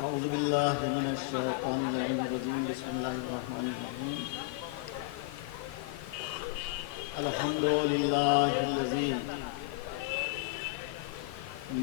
أعوذ بالله من الشيطان الرجيم بسم الله الرحمن الرحيم الحمد لله الذي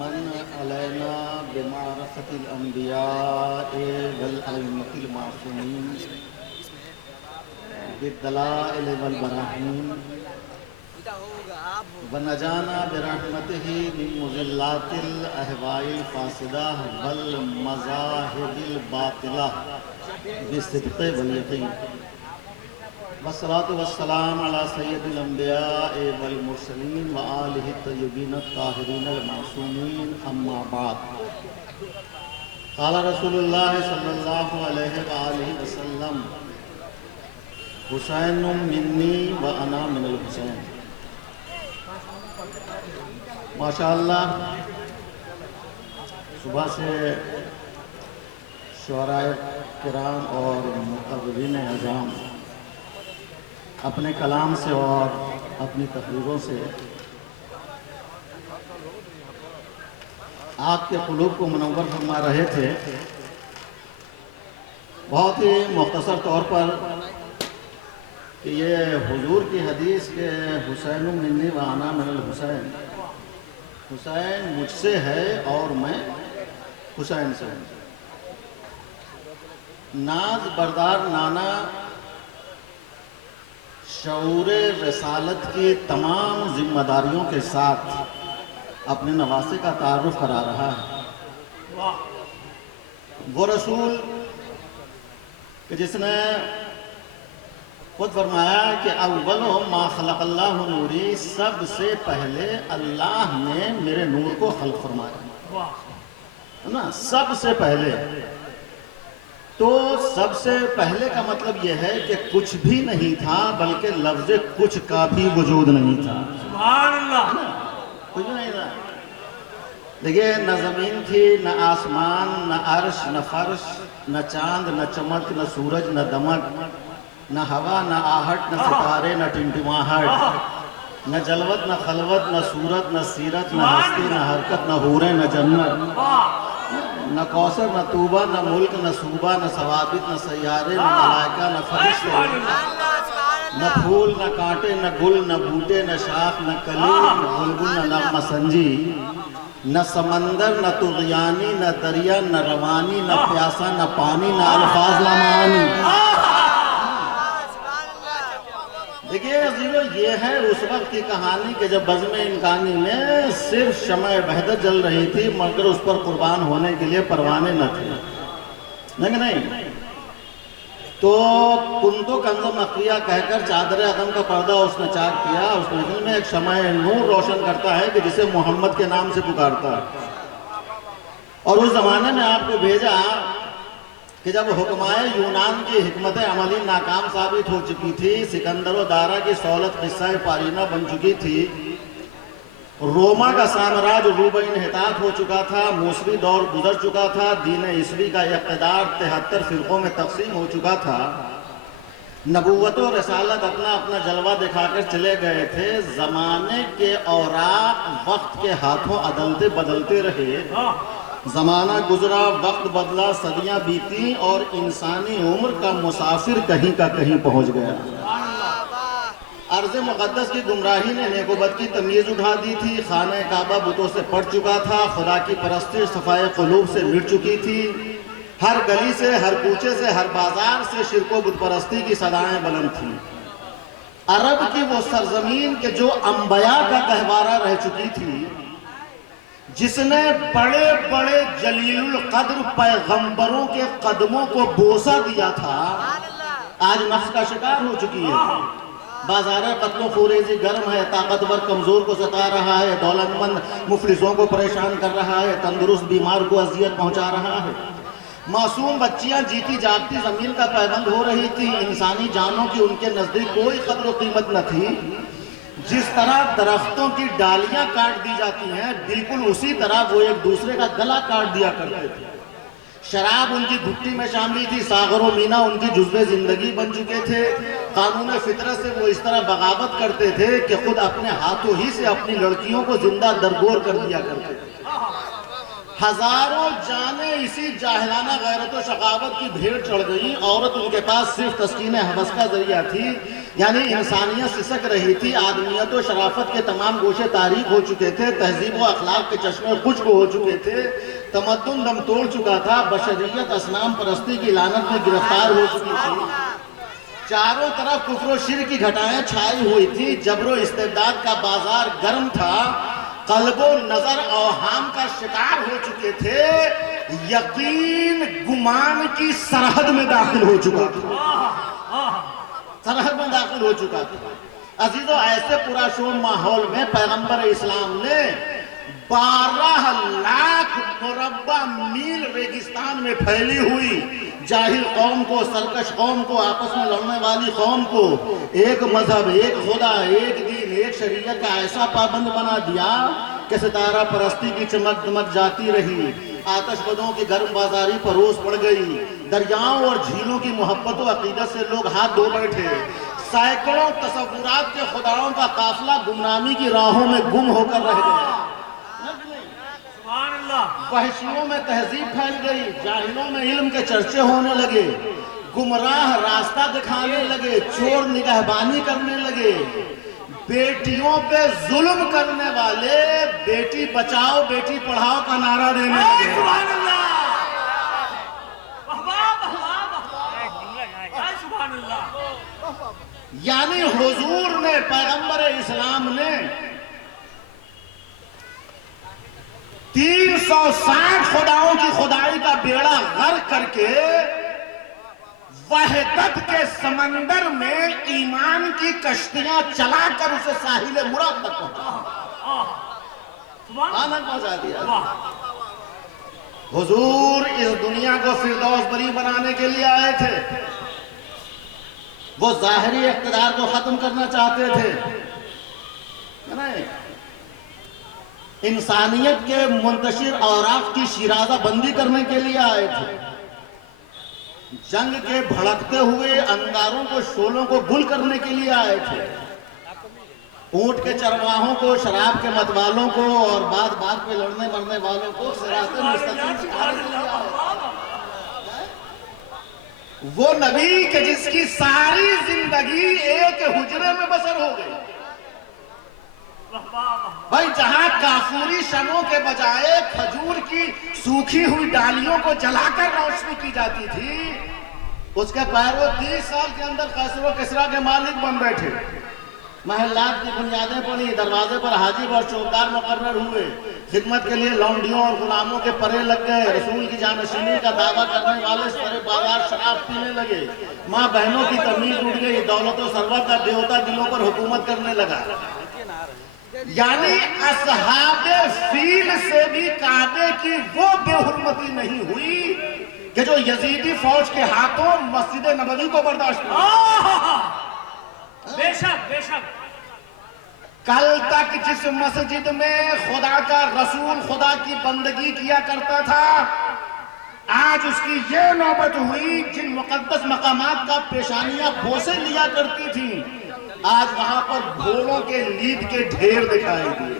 من علينا بمعرفة الأنبياء والأئمة المعصومين بالدلائل والبراهين ونجانا برحمته من مضلات الأهواء الفاسدة والمذاهب الباطلة بالصدق واليقين والصلاة والسلام على سيد الأنبياء والمرسلين وآله الطيبين الطاهرين المعصومين أما بعد قال رسول الله صلى الله عليه وآله وسلم حسین منی وأنا من الحسین. ماشاءاللہ صبح سے شعراء کرام اور مقررین اعظام اپنے کلام سے اور اپنی تقریروں سے آپ کے قلوب کو منور فرما رہے تھے. بہت ہی مختصر طور پر کہ یہ حضور کی حدیث کہ حسین منی وأنا من الحسین، حسین مجھ سے ہے اور میں حسین سے ہوں. ناز بردار نانا شعور رسالت کی تمام ذمہ داریوں کے ساتھ اپنے نواسے کا تعارف کرا رہا ہے. وہ رسول کہ جس نے خود فرمایا کہ اول ما خلق اللہ نوری، سب سے پہلے اللہ نے میرے نور کو خلق فرمایا نا، سب سے پہلے. تو سب سے پہلے کا مطلب یہ ہے کہ کچھ بھی نہیں تھا، بلکہ لفظ کچھ کا بھی وجود نہیں تھا. سبحان اللہ. کچھ نہیں تھا. دیکھیے، نہ زمین تھی، نہ آسمان، نہ عرش، نہ فرش، نہ چاند، نہ چمک، نہ سورج، نہ دمک، نہ ہوا، نہ آہٹ، نہ ستارے، نہ ٹمٹماہٹ، نہ جلوت، نہ خلوت، نہ صورت، نہ سیرت، نہ ہستی، نہ حرکت، نہ حوریں، نہ جنت، نہ کوثر، نہ طوبہ، نہ ملک، نہ صوبہ، نہ ثوابت، نہ سیارے، نہ ملائکہ، نہ فرشتے، نہ پھول، نہ کانٹے، نہ گل، نہ بوٹے، نہ شاخ، نہ کلی، نہ بلبل، نہ نغمہ سنجی، نہ سمندر، نہ طغیانی، نہ دریا، نہ روانی، نہ پیاسا، نہ پانی، نہ الفاظ لامعانی. دیکھیے عزیزو، یہ ہے اس وقت کی کہانی کہ جب بزم امکانی میں صرف شمع وحدت جل رہی تھی، مگر اس پر قربان ہونے کے لیے پروانے نہ تھے. نہیں. تو کنتو کنز مخفیہ کہہ کر چادر عدم کا پردہ اس نے چاک کیا. اس محفل میں ایک شمع نور روشن کرتا ہے کہ جسے محمد کے نام سے پکارتا ہے. اور اس زمانے میں آپ کو بھیجا کہ جب حکمائے یونان کی حکمت عملی ناکام ثابت ہو چکی تھی، سکندر و دارا کی سہولت قصہ پارینہ بن چکی تھی، روما کا سامراج روب انحطاط ہو چکا تھا، موسوی دور گزر چکا تھا، دین عیسوی کا اقتدار 73 فرقوں میں تقسیم ہو چکا تھا، نبوت و رسالت اپنا اپنا جلوہ دکھا کر چلے گئے تھے. زمانے کے اوراق وقت کے ہاتھوں عدلتے بدلتے رہے. زمانہ گزرا، وقت بدلا، صدیاں بیتی اور انسانی عمر کا مسافر کہیں کا کہیں پہنچ گیا. ارض مقدس کی گمراہی نے نیک و بد کی تمیز اٹھا دی تھی. خانہ کعبہ بتوں سے پٹ چکا تھا. خدا کی پرستش صفائے قلوب سے مٹ چکی تھی. ہر گلی سے، ہر کوچے سے، ہر بازار سے شرک و بت پرستی کی صدائیں بلند تھیں. عرب کی وہ سرزمین کہ جو انبیاء کا گہوارہ رہ چکی تھی، جس نے بڑے بڑے جلیل القدر پیغمبروں کے قدموں کو بوسہ دیا تھا، آج نفس کا شکار ہو چکی ہے. بازار قتل و خوریزی گرم ہے. طاقتور کمزور کو ستا رہا ہے. دولت مند مفلسوں کو پریشان کر رہا ہے. تندرست بیمار کو اذیت پہنچا رہا ہے. معصوم بچیاں جیتی جاگتی زمین کا پابند ہو رہی تھی. انسانی جانوں کی ان کے نزدیک کوئی قدر و قیمت نہ تھی. جس طرح درختوں کی ڈالیاں کاٹ دی جاتی ہیں، بالکل اسی طرح وہ ایک دوسرے کا گلا کاٹ دیا کرتے تھے. شراب ان کی گھٹی میں شامل تھی. ساغر و مینا ان کی جزو زندگی بن چکے تھے. قانون فطرت سے وہ اس طرح بغاوت کرتے تھے کہ خود اپنے ہاتھوں ہی سے اپنی لڑکیوں کو زندہ درگور کر دیا کرتے تھے. ہزاروں جانیں اسی جاہلانہ غیرت و شقاوت کی بھیڑ چڑھ گئی. عورت ان کے پاس صرف تسکین حوث کا ذریعہ تھی. یعنی انسانیت سسک رہی تھی. آدمیت و شرافت کے تمام گوشے تاریک ہو چکے تھے. تہذیب و اخلاق کے چشمے خشک ہو چکے تھے. تمدن دم توڑ چکا تھا. بشریت اصنام پرستی کی لعنت میں گرفتار ہو چکی تھی. چاروں طرف کفر و شرک کی گھٹائیں چھائی ہوئی تھی. جبر و استبداد کا بازار گرم تھا. قلب و نظر اوہام کا شکار ہو چکے تھے. یقین گمان کی سرحد میں داخل ہو چکا تھا. سرحد میں داخل ہو چکا تھا. عزیزو ایسے پراشور ماحول میں پیغمبر اسلام نے 12 لاکھ مربع میل ریگستان میں پھیلی ہوئی جاہل قوم کو، سرکش قوم کو، آپس میں لڑنے والی قوم کو ایک مذہب، ایک خدا، ایک دین، ایک شریعت کا ایسا پابند بنا دیا کہ ستارہ پرستی کی چمک دمک جاتی رہی. آتش بدوں کی گرم بازاری پروس پڑ گئی. دریاؤں اور جھیلوں کی محبت و عقیدت سے لوگ ہاتھ دھو بیٹھے. سینکڑوں تصورات کے خداؤں کا قافلہ گمنامی کی راہوں میں گم ہو کر رہ گیا. وحشیوں میں تہذیب پھیل گئی. جاہلوں میں علم کے چرچے ہونے لگے. گمراہ راستہ دکھانے لگے. چور نگہبانی کرنے لگے. بیٹیوں پہ ظلم کرنے والے بیٹی بچاؤ بیٹی پڑھاؤ کا نعرہ دینے لگے. یعنی حضور نے، پیغمبر اسلام نے 360 خداؤں کی خدائی کا بیڑا غرق کر کے وحدت کے سمندر میں ایمان کی کشتیاں چلا کر اسے ساحل مراد تک پہنچا دیا. حضور اس دنیا کو فردوس بری بنانے کے لیے آئے تھے. وہ ظاہری اقتدار کو ختم کرنا چاہتے تھے. انسانیت کے منتشر اوراق کی شیرازہ بندی کرنے کے لیے آئے تھے. جنگ کے بھڑکتے ہوئے انگاروں کو، شعلوں کو گل کرنے کے لیے آئے تھے. اونٹ کے چرواہوں کو، شراب کے متوالوں کو اور بات پہ لڑنے مرنے والوں کو صراط مستقیم دکھانے کے لیے آئے تھے. وہ نبی کہ جس کی ساری زندگی ایک حجرے میں بسر ہو گئی. بھائی جہاں کافوری شمعوں کے بجائے کھجور کی سوکھی ہوئی ڈالیوں کو جلا کر روشنی کی جاتی تھی، اس کے پیروں 30 سال کے اندر قیصر و کسریٰ کے مالک بن بیٹھے. محلات کی بنیادیں پڑی. دروازے پر حاجب اور چوکدار مقرر ہوئے. خدمت کے لیے لونڈیوں اور غلاموں کے پرے لگ گئے. رسول کی جانشینی کا دعویٰ کرنے والے سارے بازار شراب پینے لگے. ماں بہنوں کی تمیز اٹھ گئی. دولت و ثروت کا دیوتا دلوں پر حکومت کرنے لگا. یعنی اصحاب فیل سے بھی کعبے کی وہ بے حرمتی نہیں ہوئی کہ جو یزیدی فوج کے ہاتھوں مسجد نبوی کو برداشت کیا. بے شک بے شک. کل تک جس مسجد میں خدا کا رسول خدا کی بندگی کیا کرتا تھا، آج اس کی یہ نوبت ہوئی جن مقدس مقامات کا پیشانیاں بوسے لیا کرتی تھی، آج وہاں پر گھوڑوں کے لید کے ڈھیر دکھائی دیے.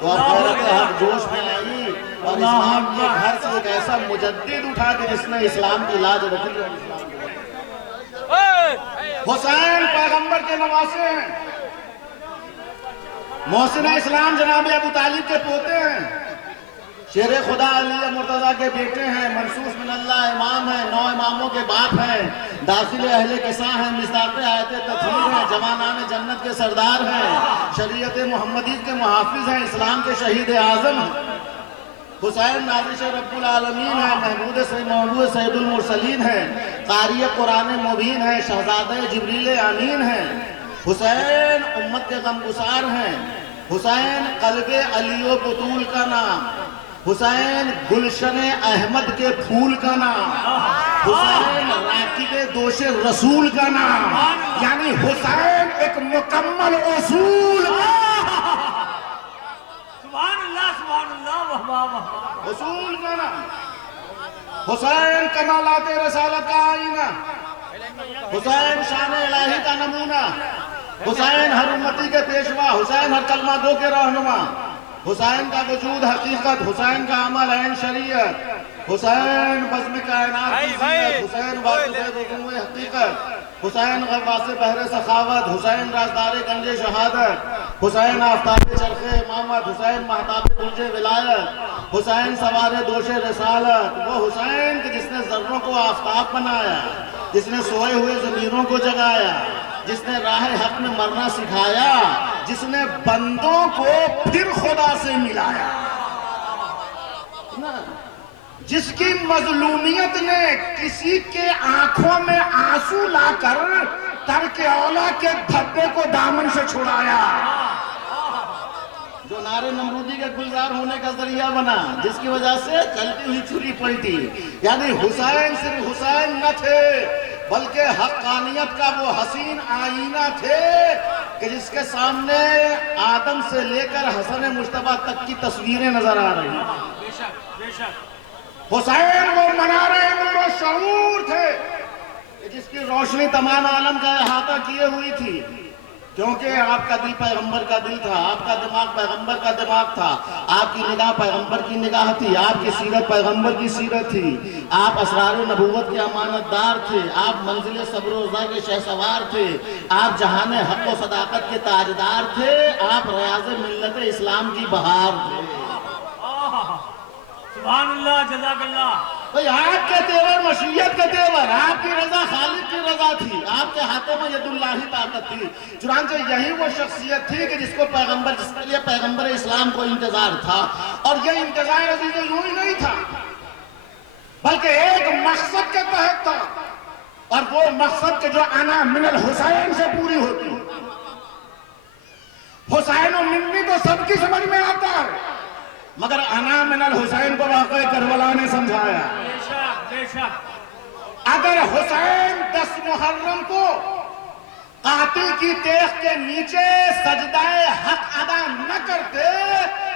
تو اب غیرت حق جوش میں آئی اور اسلام کے گھر سے ایک ایسا مجدد اٹھا کہ جس نے اسلام کی لاج رکھی. حسین پیغمبر کے نواسے ہیں. محسن اسلام جناب ابو طالب کے پوتے ہیں. شیر خدا علی مرتضیٰ کے بیٹے ہیں. منصوص من اللہ امام ہیں. 9 اماموں کے باپ ہیں. داخل اہل قصہ ہیں. مصداق آیت تطہیر ہیں. جوانان جنت کے سردار ہیں. شریعت محمدی کے محافظ ہیں. اسلام کے شہید اعظم ہیں. حسین نازش رب العالمین ہے. محبوب سید المرسلین ہے. قاری قرآن مبین ہے. شہزادہ جبریل امین ہیں. حسین امت کے غمگسار ہیں. حسین قلب علی و بطول کا نام. حسین گلشن احمد کے پھول کا نام. حسین راکب دوش رسول کا نام. یعنی حسین ایک مکمل اصول. سبحان اللہ سبحان اللہ. اصول کا نام. حسین کمالات رسالت کا آئینہ. حسین شان الہی کا نمونہ. حسین ہر امتی کے پیشوا. حسین ہر کلمہ گو کے رہنما. حسین کا وجود حقیقت، حسین کا عمل عین شریعت، حسین بزم کائنات کی زینت، حسین واقف وجود حقیقت، حسین غواص بحر سخاوت، حسین رازدار گنج شہادت، حسین آفتاب چرخ امامت، حسین مہتاب برج ولایت، حسین سوار دوش رسالت، وہ حسین کہ جس نے ذروں کو آفتاب بنایا، جس نے سوئے ہوئے ضمیروں کو جگایا، جس نے راہ حق میں مرنا سکھایا، جس نے بندوں کو پھر خدا سے ملایا، جس کی مظلومیت نے کسی کے آنکھوں میں آنسو لا کر ترک اولا کے دھبے کو دامن سے چھڑایا، جو نعرے نمرودی کے گلزار ہونے کا ذریعہ بنا، جس کی وجہ سے چلتی ہوئی چھری پلٹی۔ یعنی حسین صرف حسین نہ تھے بلکہ حقانیت کا وہ حسین آئینہ تھے کہ جس کے سامنے آدم سے لے کر حسن مجتبیٰ تک کی تصویریں نظر آ رہی ہیں۔ بے شک بے شک۔ حسین وہ منار نور و شعور تھے کہ جس کی روشنی تمام عالم کا احاطہ کیے ہوئی تھی، کیونکہ آپ کا دل پیغمبر کا دل تھا، آپ کا دماغ پیغمبر کا دماغ تھا، آپ کی نگاہ پیغمبر کی نگاہ تھی، آپ کی سیرت پیغمبر کی سیرت تھی، آپ اسرار نبوت کے امانت دار تھے، آپ منزل صبر و رضا کے شہسوار تھے، آپ جہان حق و صداقت کے تاجدار تھے، آپ ریاض ملت اسلام کی بہار تھے۔ سبحان اللہ، جزاک اللہ۔ بھئی آپ کے تیور مشیت کے تیور، آپ کی رضا خالق کی رضا تھی، آپ کے ہاتھوں میں ید اللہ طاقت تھی، چنانچہ یہی وہ شخصیت تھی کہ جس کو پیغمبر، جس کے لیے پیغمبر اسلام کو انتظار تھا، اور یہ انتظار عزیز یوں ہی نہیں تھا بلکہ ایک مقصد کے تحت تھا، اور وہ مقصد کہ جو انا من الحسین سے پوری ہوتی۔ حسین و منی تو سب کی سمجھ میں آتا ہے، مگر انا من الحسین کو واقع کربلا نے سمجھایا۔ بے شک بے شک۔ اگر حسین 10 محرم کو قاتل کی تیغ کے نیچے سجدہ حق ادا نہ کرتے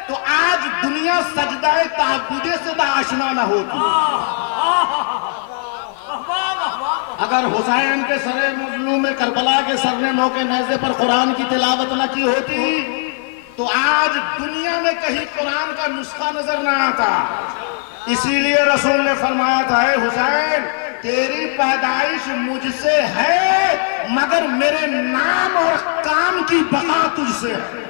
تو آج دنیا سجدہ تعبدے سے آشنا نہ ہوتی۔ اگر حسین کے سر مظلوم کربلا کے سر نے نوک نیزے پر قرآن کی تلاوت نہ کی ہوتی تو آج دنیا میں کہیں قرآن کا نسخہ نظر نہ آتا۔ اسی لیے رسول نے فرمایا تھا، اے حسین تیری پیدائش مجھ سے ہے مگر میرے نام اور کام کی بقا تجھ سے ہے۔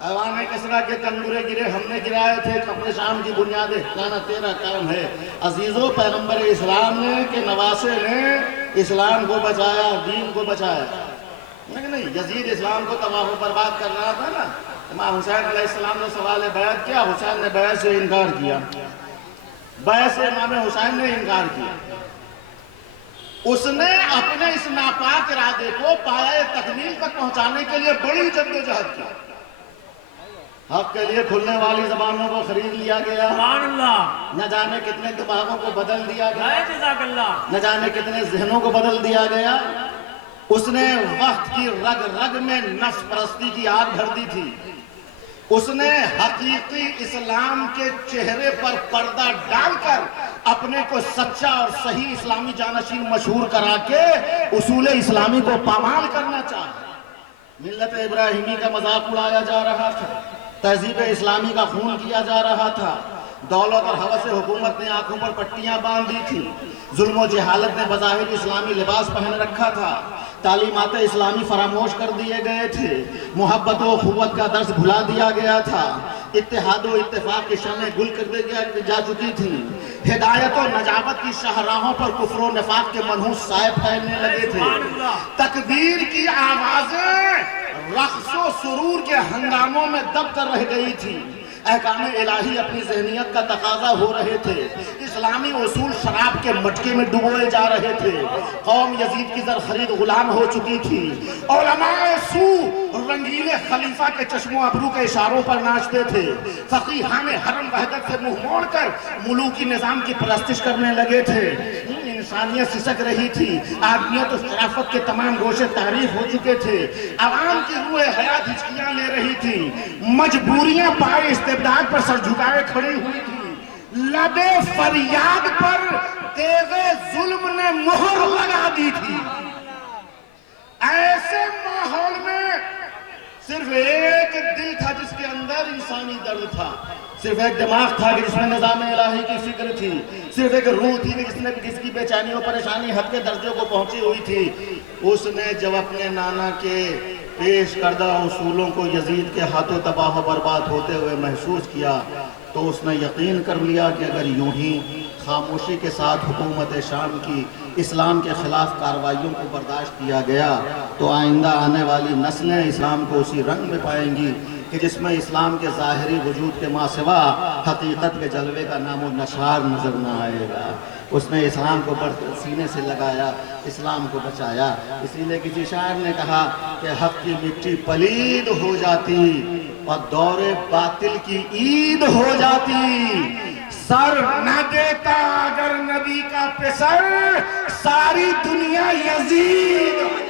ایوان کسرا کے تندورے گرے ہم نے گرائے تھے، اپنے شام کی بنیادیں ہٹانا تیرا کام ہے۔ عزیزو، پیغمبر اسلام نے کہ نواسے نے اسلام کو بچایا، دین کو بچایا، نہیں یزید اسلام کو تباہ و برباد کر رہا تھا نا۔ امام حسین علیہ السلام نے سوال بیعت کیا، حسین نے بیعت سے انکار کیا، بیعت سے امام حسین نے انکار کیا۔ اس نے اپنے اس ناپاک ارادے کو پایہ تکمیل تک پہنچانے کے لیے بڑی جدوجہد کی۔ حق کے لیے کھلنے والی زبانوں کو خرید لیا گیا، سبحان اللہ، نہ جانے کتنے دماغوں کو بدل دیا گیا، جزاک اللہ، نہ جانے کتنے ذہنوں کو بدل دیا گیا۔ اس نے وقت کی رگ رگ میں نفس پرستی کی آگ بھر دی تھی، اس نے حقیقی اسلام کے چہرے پر پردہ ڈال کر اپنے کو سچا اور صحیح اسلامی جانشین مشہور کرا کے اصول اسلامی کو پامال کرنا چاہا۔ ملت ابراہیمی کا مذاق اڑایا جا رہا تھا، تہذیب اسلامی کا خون کیا جا رہا تھا، دولت اور ہوس حکومت نے آنکھوں پر پٹیاں باندھ دی تھی، ظلم و جہالت نے بظاہر اسلامی لباس پہن رکھا تھا، تعلیمات اسلامی فراموش کر دیے گئے تھے، محبت و اخوت کا درس بھلا دیا گیا تھا، اتحاد و اتفاق کی شمعیں گل کر دی جا چکی تھی، ہدایت و نجابت کی شاہراہوں پر کفر و نفاق کے منحوس سائے پھیلنے لگے تھے، تکبیر کی آوازیں رقص و سرور کے ہنگاموں میں دب کر رہ گئی تھی، احکام الہی اپنی ذہنیت کا تقاضا ہو رہے تھے، اسلامی اصول شراب کے مٹکے میں ڈبوئے جا رہے تھے، قوم یزید کی زر خرید غلام ہو چکی تھی، علماء سو رنگیلے خلیفہ کے چشم و ابرو کے اشاروں پر ناچتے تھے، فقیہان حرم وحدت سے منہ موڑ کر ملوکی نظام کی پرستش کرنے لگے تھے، انسانیت سسک رہی تھی، آدمیت و شرافت کے تمام گوشے تعریف ہو چکے تھے، عوام کی روح حیات ہچکیاں لے رہی تھی، مجبوریاں پائے استبداد پر سر جھکائے کھڑی ہوئی تھی، لبے فریاد پر تیغ ظلم نے مہر لگا دی تھی۔ ایسے ماحول میں صرف ایک دل تھا جس کے اندر انسانی درد تھا، صرف ایک دماغ تھا کہ جس میں نظام الہی کی فکر تھی، صرف ایک روح تھی کہ جس کی بے چینی و پریشانی حد کے درجے کو پہنچی ہوئی تھی۔ اس نے جب اپنے نانا کے پیش کردہ اصولوں کو یزید کے ہاتھوں تباہ و برباد ہوتے ہوئے محسوس کیا تو اس نے یقین کر لیا کہ اگر یوں ہی خاموشی کے ساتھ حکومت شام کی اسلام کے خلاف کارروائیوں کو برداشت کیا گیا تو آئندہ آنے والی نسلیں اسلام کو اسی رنگ میں پائیں گی کہ جس میں اسلام کے ظاہری وجود کے ماں سوا حقیقت کے جلوے کا نام و نشار نظر نہ آئے گا۔ اس نے اسلام کو سینے سے لگایا، اسلام کو بچایا۔ اسی لیے کسی شاعر نے کہا کہ حق کی مٹی پلید ہو جاتی اور دور باطل کی عید ہو جاتی، سر نہ دیتا اگر نبی کا پسر، ساری دنیا یزید